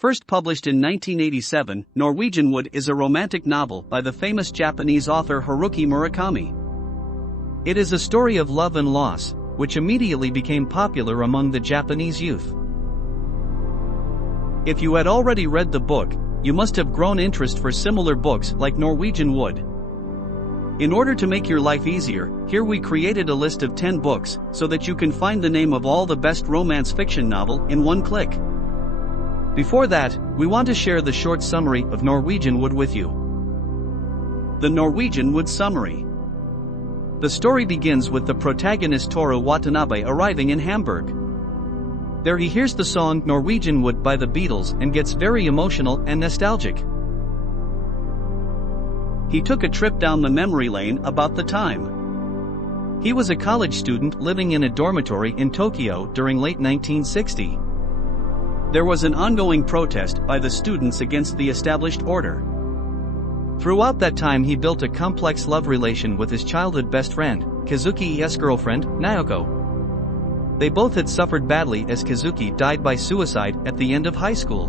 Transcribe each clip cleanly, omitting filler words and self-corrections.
First published in 1987, Norwegian Wood is a romantic novel by the famous Japanese author Haruki Murakami. It is a story of love and loss, which immediately became popular among the Japanese youth. If you had already read the book, you must have grown interest for similar books like Norwegian Wood. In order to make your life easier, here we created a list of 10 books, so that you can find the name of all the best romance fiction novel in one click. Before that, we want to share the short summary of Norwegian Wood with you. The Norwegian Wood Summary. The story begins with the protagonist Toru Watanabe arriving in Hamburg. There he hears the song Norwegian Wood by the Beatles and gets very emotional and nostalgic. He took a trip down the memory lane about the time. He was a college student living in a dormitory in Tokyo during late 1960. There was an ongoing protest by the students against the established order. Throughout that time he built a complex love relation with his childhood best friend, Kazuki's girlfriend, Naoko. They both had suffered badly as Kazuki died by suicide at the end of high school.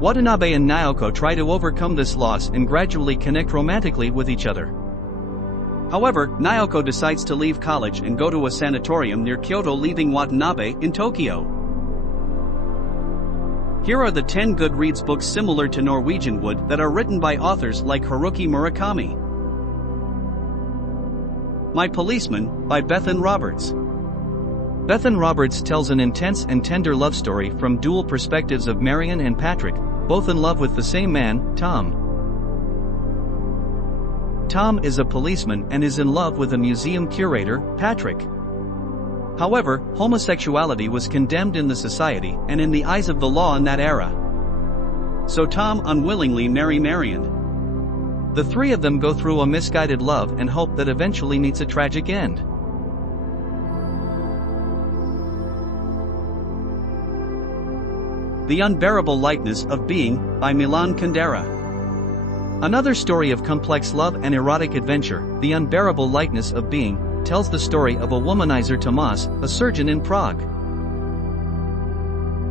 Watanabe and Naoko try to overcome this loss and gradually connect romantically with each other. However, Naoko decides to leave college and go to a sanatorium near Kyoto, leaving Watanabe in Tokyo. Here are the 10 Goodreads books similar to Norwegian Wood that are written by authors like Haruki Murakami. My Policeman, by Bethan Roberts. Bethan Roberts tells an intense and tender love story from dual perspectives of Marion and Patrick, both in love with the same man, Tom. Tom is a policeman and is in love with a museum curator, Patrick. However, homosexuality was condemned in the society and in the eyes of the law in that era. So Tom unwillingly marries Marion. The three of them go through a misguided love and hope that eventually meets a tragic end. The Unbearable Lightness of Being, by Milan Kundera. Another story of complex love and erotic adventure, The Unbearable Lightness of Being, tells the story of a womanizer Tomas, a surgeon in Prague.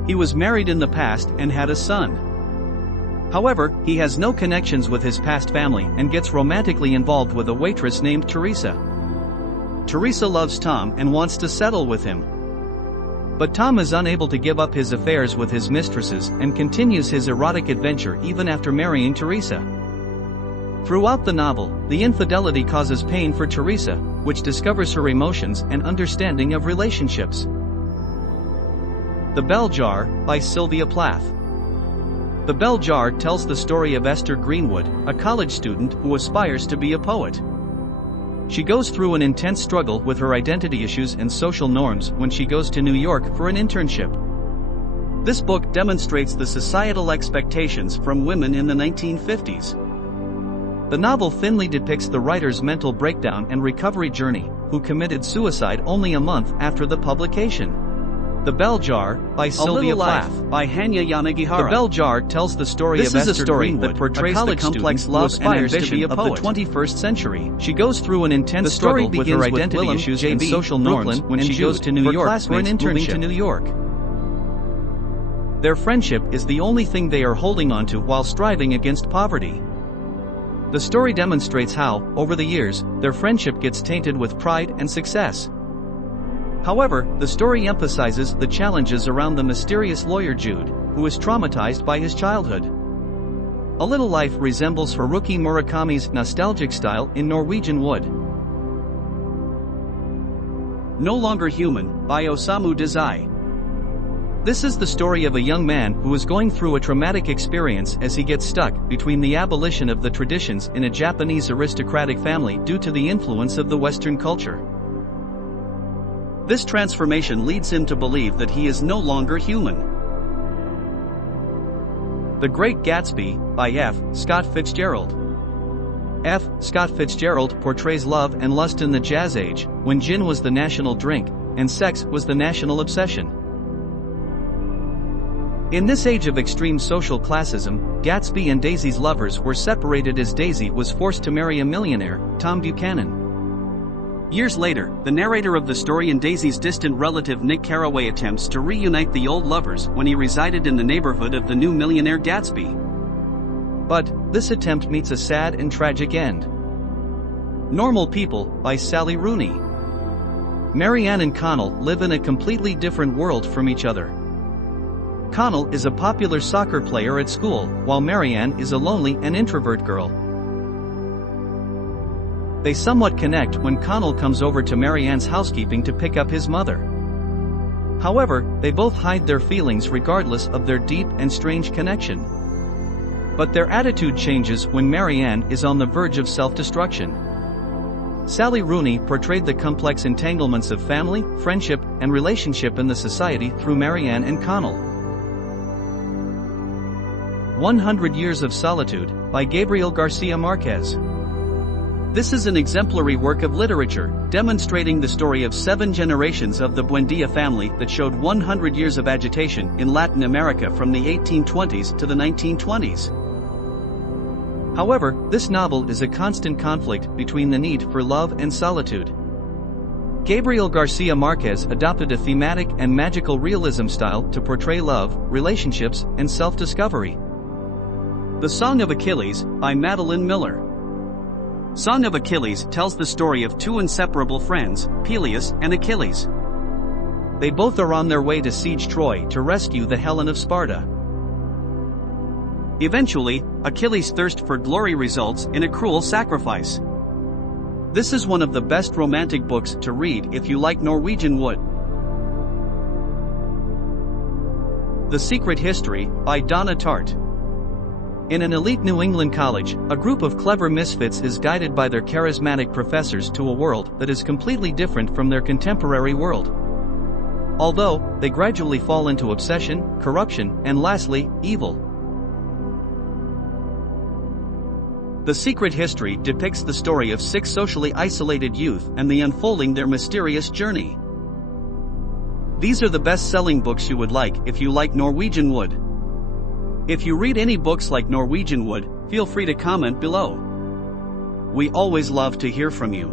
He was married in the past and had a son. However, he has no connections with his past family and gets romantically involved with a waitress named Teresa. Teresa loves Tom and wants to settle with him. But Tom is unable to give up his affairs with his mistresses and continues his erotic adventure even after marrying Teresa. Throughout the novel, the infidelity causes pain for Teresa, which discovers her emotions and understanding of relationships. The Bell Jar, by Sylvia Plath. The Bell Jar tells the story of Esther Greenwood, a college student who aspires to be a poet. She goes through an intense struggle with her identity issues and social norms when she goes to New York for an internship. This book demonstrates the societal expectations from women in the 1950s. The novel thinly depicts the writer's mental breakdown and recovery journey, who committed suicide only a month after the publication. The Bell Jar, by Sylvia Plath. By Hanya Yanagihara. The Bell Jar tells the story of Esther Greenwood, that portrays the complex love and ambition of the 21st century. She goes through an intense struggle with her identity issues and social norms when she goes to New York for an internship. To New York. Their friendship is the only thing they are holding on to while striving against poverty. The story demonstrates how, over the years, their friendship gets tainted with pride and success. However, the story emphasizes the challenges around the mysterious lawyer Jude, who is traumatized by his childhood. A Little Life resembles Haruki Murakami's nostalgic style in Norwegian Wood. No Longer Human, by Osamu Dazai. This is the story of a young man who is going through a traumatic experience as he gets stuck between the abolition of the traditions in a Japanese aristocratic family due to the influence of the Western culture. This transformation leads him to believe that he is no longer human. The Great Gatsby, by F. Scott Fitzgerald. F. Scott Fitzgerald portrays love and lust in the Jazz Age, when gin was the national drink, and sex was the national obsession. In this age of extreme social classism, Gatsby and Daisy's lovers were separated as Daisy was forced to marry a millionaire, Tom Buchanan. Years later, the narrator of the story and Daisy's distant relative Nick Carraway attempts to reunite the old lovers when he resided in the neighborhood of the new millionaire Gatsby. But this attempt meets a sad and tragic end. Normal People, by Sally Rooney. Marianne and Connell live in a completely different world from each other. Connell is a popular soccer player at school, while Marianne is a lonely and introvert girl. They somewhat connect when Connell comes over to Marianne's housekeeping to pick up his mother. However, they both hide their feelings regardless of their deep and strange connection. But their attitude changes when Marianne is on the verge of self-destruction. Sally Rooney portrayed the complex entanglements of family, friendship, and relationship in the society through Marianne and Connell. 100 Years of Solitude, by Gabriel Garcia Marquez. This is an exemplary work of literature, demonstrating the story of 7 generations of the Buendia family that showed 100 years of agitation in Latin America from the 1820s to the 1920s. However, this novel is a constant conflict between the need for love and solitude. Gabriel Garcia Marquez adopted a thematic and magical realism style to portray love, relationships, and self-discovery. The Song of Achilles, by Madeline Miller. Song of Achilles tells the story of 2 inseparable friends, Peleus and Achilles. They both are on their way to siege Troy to rescue the Helen of Sparta. Eventually, Achilles' thirst for glory results in a cruel sacrifice. This is one of the best romantic books to read if you like Norwegian wood. The Secret History, by Donna Tartt. In an elite New England college, a group of clever misfits is guided by their charismatic professors to a world that is completely different from their contemporary world. Although, they gradually fall into obsession, corruption, and lastly, evil. The Secret History depicts the story of 6 socially isolated youth and the unfolding their mysterious journey. These are the best-selling books you would like if you like Norwegian wood. If you read any books like Norwegian wood, feel free to comment below. We always love to hear from you.